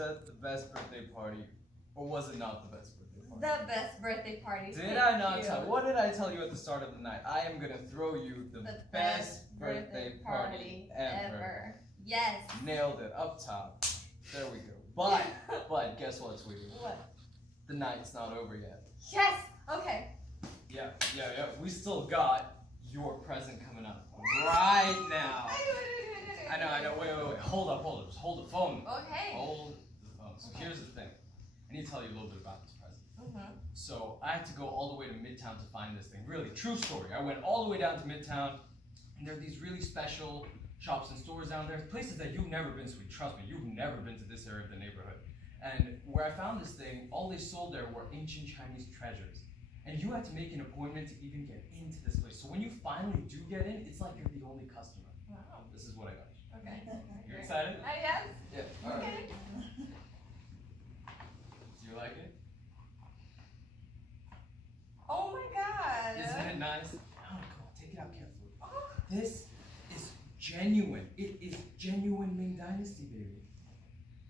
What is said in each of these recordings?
that the best birthday party, or was it not the best birthday party? The best birthday party. Did I not tell? What did I tell you at the start of the night? I am gonna throw you the best birthday party ever. Yes. Nailed it up top. There we go. But guess what, sweetie? What? The night's not over yet. Yes. Okay. Yeah. We still got your present coming up right now. I know. Wait. Hold up. Just hold the phone. Okay. Hold the phone. So here's the thing. I need to tell you a little bit about this present. Mm-hmm. So I had to go all the way to Midtown to find this thing. Really, true story. I went all the way down to Midtown, and there are these really special shops and stores down there, places that you've never been, sweet. Trust me, you've never been to this area of the neighborhood. And where I found this thing, all they sold there were ancient Chinese treasures. And you had to make an appointment to even get into this place. So when you finally do get in, it's like you're the only customer. Wow. This is what I got you. Okay. You excited? Yes. Yeah. All right. Okay. Do you like it? Oh my God. Isn't it nice? Oh, come on, take it out carefully. Oh. This is genuine. It is genuine Ming Dynasty, baby.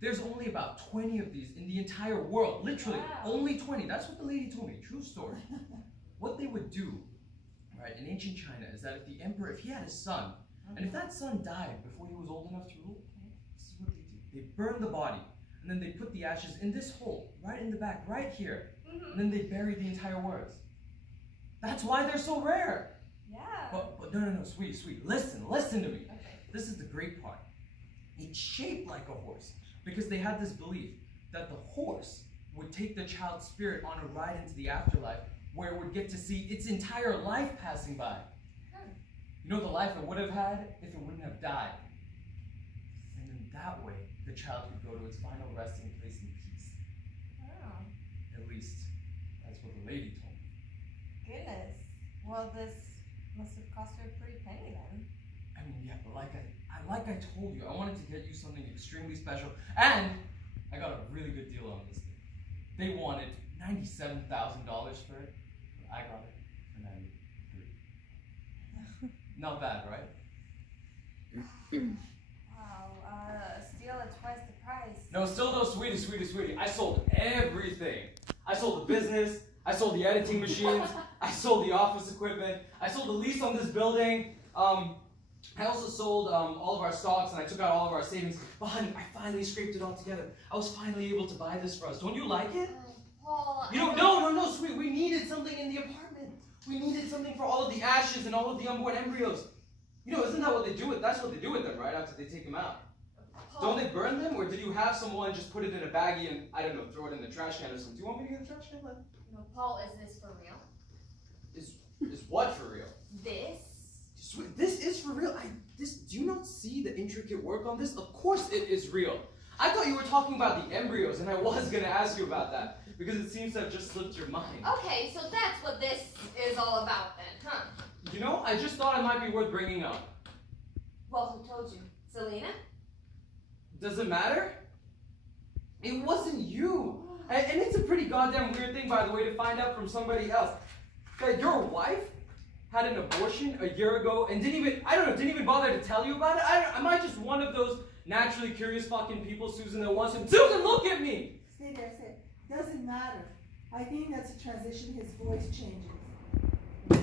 There's only about 20 of these in the entire world. Literally, Wow. only 20. That's what the lady told me. True story. What they would do, right, in ancient China is that if the emperor, if he had a son, and if that son died before he was old enough to rule, this is what they do. They burn the body, and then they put the ashes in this hole, right in the back, right here, Mm-hmm. and then they bury the entire words. That's why they're so rare. Yeah. But no, sweetie, listen to me. Okay. This is the great part. It's shaped like a horse because they had this belief that the horse would take the child's spirit on a ride into the afterlife where it would get to see its entire life passing by. You know the life it would have had if it wouldn't have died. And then that way, the child could go to its final resting place in peace. Wow. At least, that's what the lady told me. Goodness. Well, this must have cost her a pretty penny then. I mean, yeah, but like I told you, I wanted to get you something extremely special, and I got a really good deal on this thing. They wanted $97,000 for it, but I got it for 93. Not bad, right? Wow. Steal at twice the price. No, still though, sweetie. I sold everything. I sold the business. I sold the editing machines. I sold the office equipment. I sold the lease on this building. I also sold all of our stocks, and I took out all of our savings. But honey, I finally scraped it all together. I was finally able to buy this for us. Don't you like it? Paul. You know, no, sweet. We needed something in the apartment. We needed something for all of the ashes and all of the unborn embryos. You know, isn't that what they do with? That's what they do with them, right? After they take them out. Paul. Don't they burn them, or did you have someone just put it in a baggie and I don't know, throw it in the trash can or something? Do you want me to get a trash can? No, Paul, is this for real? Is what for real? This? Sweet, this is for real. Do you not see the intricate work on this? Of course it is real. I thought you were talking about the embryos, and I was gonna ask you about that because it seems to have just slipped your mind. Okay, so that's what this is all about then, huh? You know, I just thought it might be worth bringing up. Well, who told you? Selena? Does it matter? It wasn't you. And it's a pretty goddamn weird thing, by the way, to find out from somebody else that your wife had an abortion a year ago and didn't even bother to tell you about it. Am I just one of those naturally curious fucking people, Susan, that wants to... Susan, look at me! Stay there, stay. Doesn't matter. I think that's a transition. His voice changes. I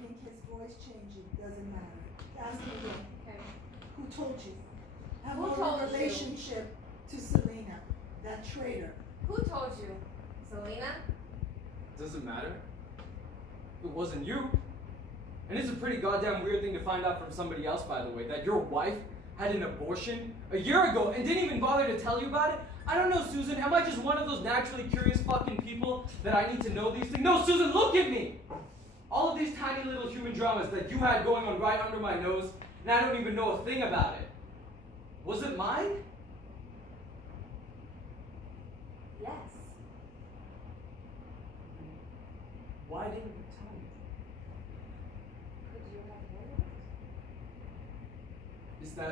think his voice changes. Doesn't matter. Ask him again. Okay. Who told you? Have Who a told you? relationship to Selena, that traitor. Who told you? Selena? Does it matter? It wasn't you. And it's a pretty goddamn weird thing to find out from somebody else, by the way, that your wife had an abortion a year ago and didn't even bother to tell you about it. I don't know, Susan. Am I just one of those naturally curious fucking people that I need to know these things? No, Susan, look at me! All of these tiny little human dramas that you had going on right under my nose, and I don't even know a thing about it. Was it mine? Yes. Why didn't you tell me? Could you have handled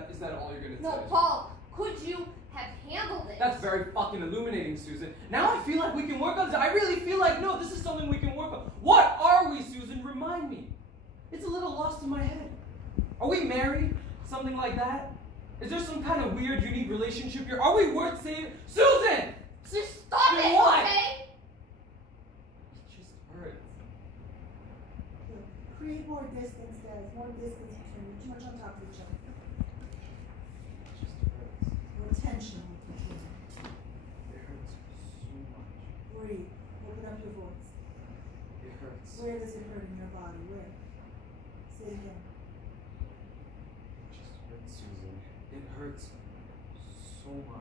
it? Is that all you're gonna No, say? Paul, could you have handled it? That's very fucking illuminating, Susan. Now I feel like we can work on this. I really feel like, no, this is something we can work on. What are we, Susan? Remind me. It's a little lost in my head. Are we married? Something like that? Is there some kind of weird, unique relationship here? Are we worth saving? Susan! Just stop Then it, what? okay? It just hurts. Look, create more distance, guys. More distance between you. Too much on top of each other. It just hurts. More tension between you. It hurts so much. Breathe. Open up your voice. It hurts. Where does it hurt in your body? Where? Say it again. It just hurts, Susan. It hurts so much.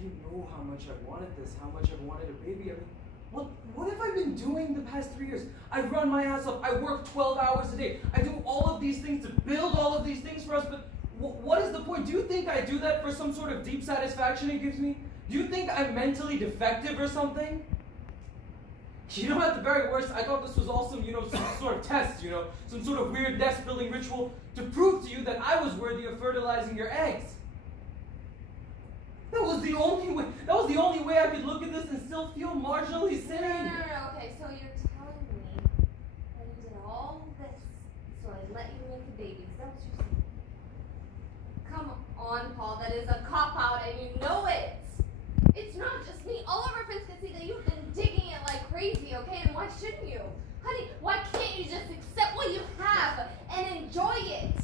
You know how much I wanted this, how much I've wanted a baby. I mean, what have I been doing the past 3 years? I've run my ass off. I work 12 hours a day. I do all of these things to build all of these things for us, but what is the point? Do you think I do that for some sort of deep satisfaction it gives me? Do you think I'm mentally defective or something? You know, at the very worst, I thought this was all some sort of test, some sort of weird nest-building ritual to prove to you that I was worthy of fertilizing your eggs. That was the only way I could look at this and still feel marginally No, sane. okay, so you're telling me that you did all this so I'd let you make a baby. Is that what you're saying? Come on, Paul, that is a cop-out and you know it. It's not just me. All of our friends can see that you've been digging it like crazy, okay? And why shouldn't you? Honey, why can't you just accept what you have and enjoy it?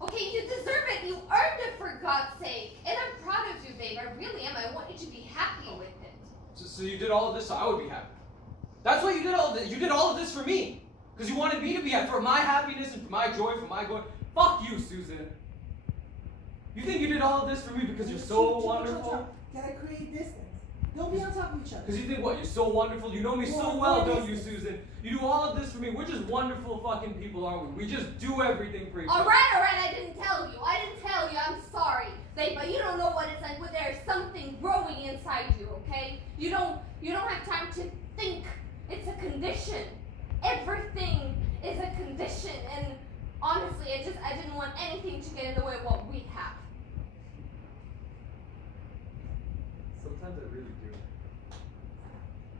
Okay, you deserve it. You earned it, for God's sake. And I'm proud of you, babe. I really am. I want you to be happy with it. So you did all of this so I would be happy. That's why you did all of this. You did all of this for me. Because you wanted me to be happy, for my happiness and for my joy, for my glory. Fuck you, Susan. You think you did all of this for me because you're so wonderful? Gotta create distance. Don't be on top of each other. Because you think what? You're so wonderful. You know me so well, don't you, Susan? You do all of this for me. We're just wonderful fucking people, aren't we? We just do everything for each other. All right. I didn't tell you. I'm sorry, babe, but you don't know what it's like when there's something growing inside you, okay? You don't have time to think. It's a condition. Everything is a condition. And honestly, I didn't want anything to get in the way of what we have. Sometimes I really do.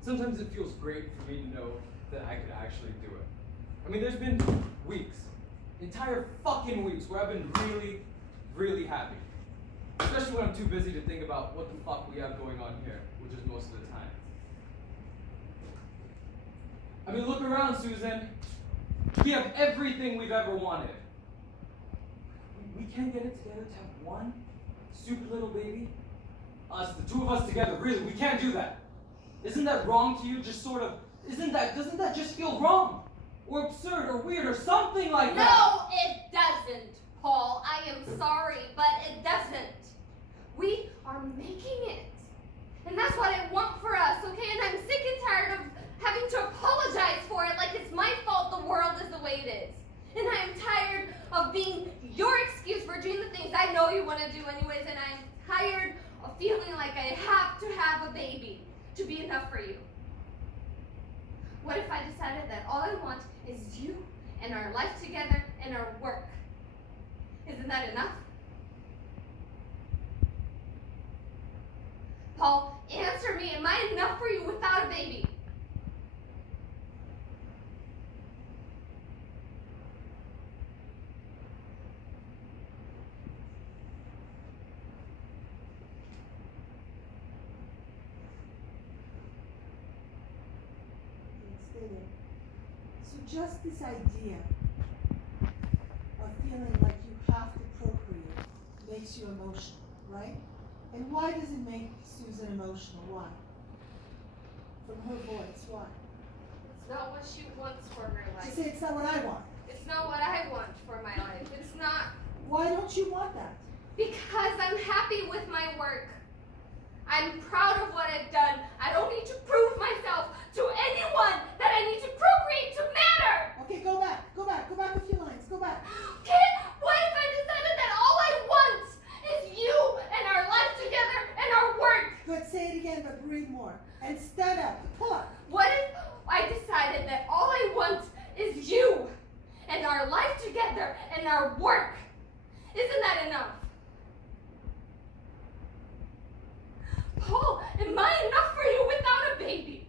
Sometimes it feels great for me to know that I could actually do it. I mean, there's been weeks, entire fucking weeks, where I've been really, really happy. Especially when I'm too busy to think about what the fuck we have going on here, which is most of the time. I mean, look around, Susan. We have everything we've ever wanted. We can't get it together to have one stupid little baby? Us, the two of us together, really, we can't do that. Isn't that wrong to you? Just sort of, doesn't that just feel wrong? Or absurd, or weird, or something like that? No, it doesn't, Paul. I am sorry, but it doesn't. We are making it. And that's what I want for us, okay? And I'm sick and tired of having to apologize for it like it's my fault the world is the way it is. And I am tired of being your excuse for doing the things I know you want to do anyways, and I'm tired of feeling like I have to have a baby to be enough for you. What if I decided that all I want is you and our life together and our work? Isn't that enough? Paul, answer me. Am I enough for you without a baby? Stay there. So just this idea of feeling like you have to procreate makes you emotional, right? And why does it make Susan emotional? Why? From her voice, why? It's not what she wants for her She life. said it's not what I want. It's not what I want for my life. It's not Why don't you want that? because I'm happy with my work. I'm proud of what I've done. I don't need to prove myself to anyone that I need to procreate to matter. Okay, go back a few lines, go back. Okay? What if I decided that all I want is you and our life together and our work? Good, say it again, but breathe more. And stand up, pull up. What if I decided that all I want is you and our life together and our work? Isn't that enough? Paul, am I enough for you without a baby?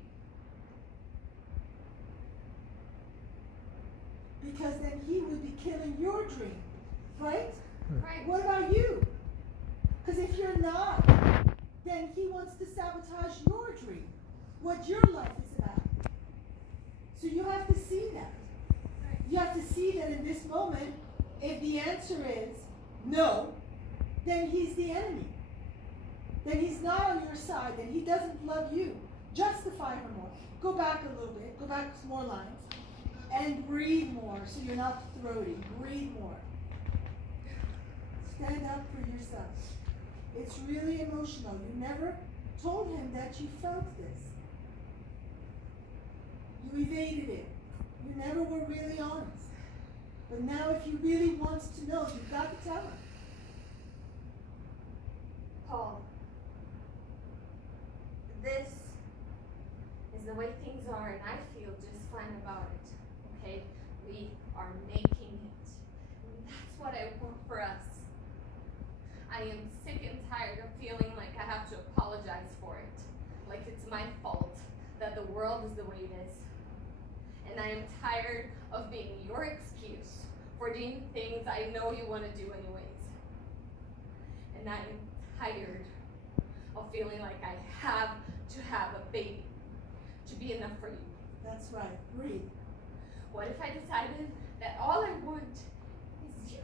Because then he would be killing your dream, right? not, then he wants to sabotage your dream, what your life is about. So you have to see that. You have to see that in this moment, if the answer is no, then he's the enemy. Then he's not on your side, then he doesn't love you. Justify her more. Go back a little bit, go back some more lines. And breathe more so you're not throaty. Breathe more. Stand up for yourself. It's really emotional. You never told him that you felt this. You evaded it. You never were really honest. But now if he really wants to know, you've got to tell him. Paul, this is the way things are, and I feel just fine about it. Okay? We are making it. And that's what I want for us. I am sick and tired of feeling like I have to apologize for it. Like it's my fault that the world is the way it is. And I am tired of being your excuse for doing things I know you want to do anyways. And I am tired of feeling like I have to have a baby to be enough for you. That's right. Breathe. What if I decided that all I want is you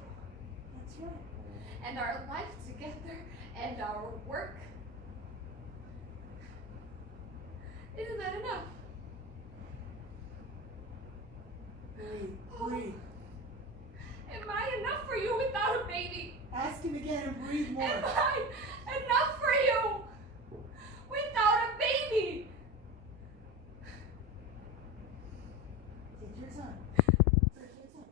That's right. and our life together and our work? Isn't that enough? Breathe. Oh. Breathe. Am I enough for you without a baby? Ask him again and breathe more. Am I enough for you without a baby? Take your time. Take your time.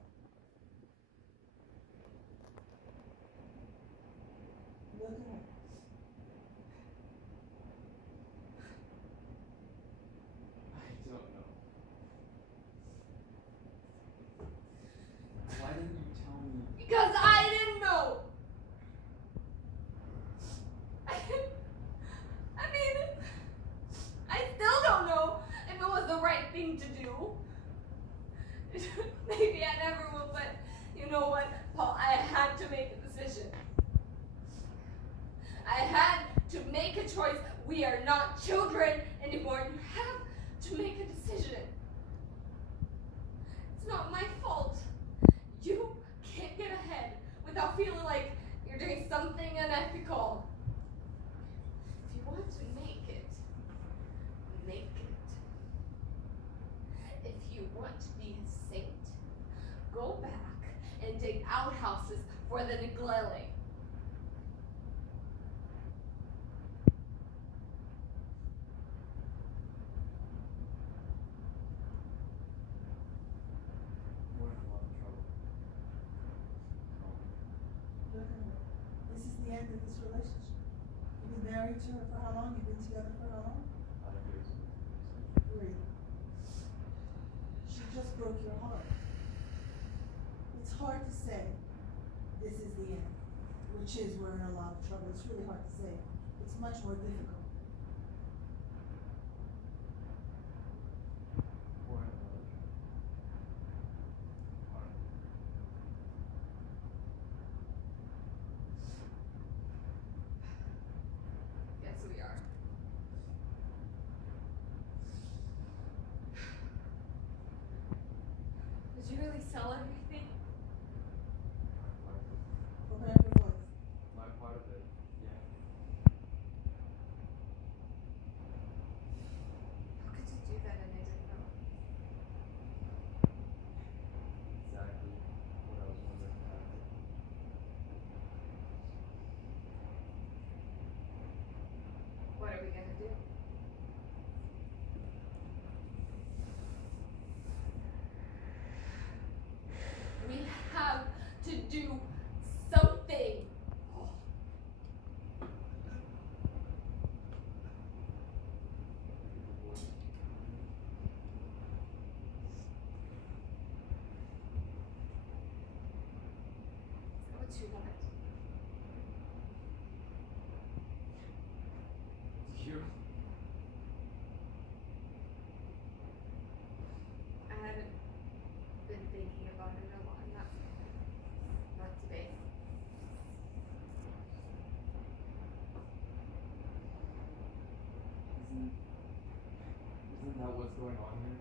Look at her. I don't know. Why didn't you tell me? Because I didn't know. I mean, I still don't know if it was the right thing to do. Maybe I never will, but you know what, Paul? I had to make a decision. I had to make a choice. We are not children anymore. You have to make a decision. It's not my fault. You can't get ahead without feeling like you're doing something unethical. If you want to make it, make it. If you want to be a saint, go back and dig outhouses for the Neglele. We're in a lot of trouble. Look at her. This is the end of this relationship. You've been married to her for how long? You've been together for how long? 5 years. Breathe. She just broke your heart. It's hard to say this is the end, which is we're in a lot of trouble. It's really hard to say. It's much more difficult. We're in a lot of trouble. Hard. Yes, we are. Did you really sell everything? Open up your voice. My part of it, yeah. How could you do that and I didn't know? Exactly what I was wondering about. What are we gonna do? what's going on here?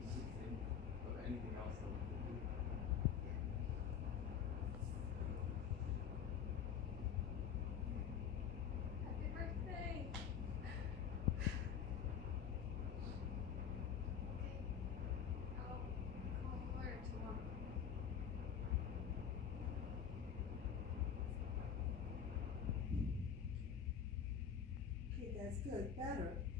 Did you think of anything else that we could do? Happy birthday. Okay. I'll call her tomorrow. Okay, that's good. Better.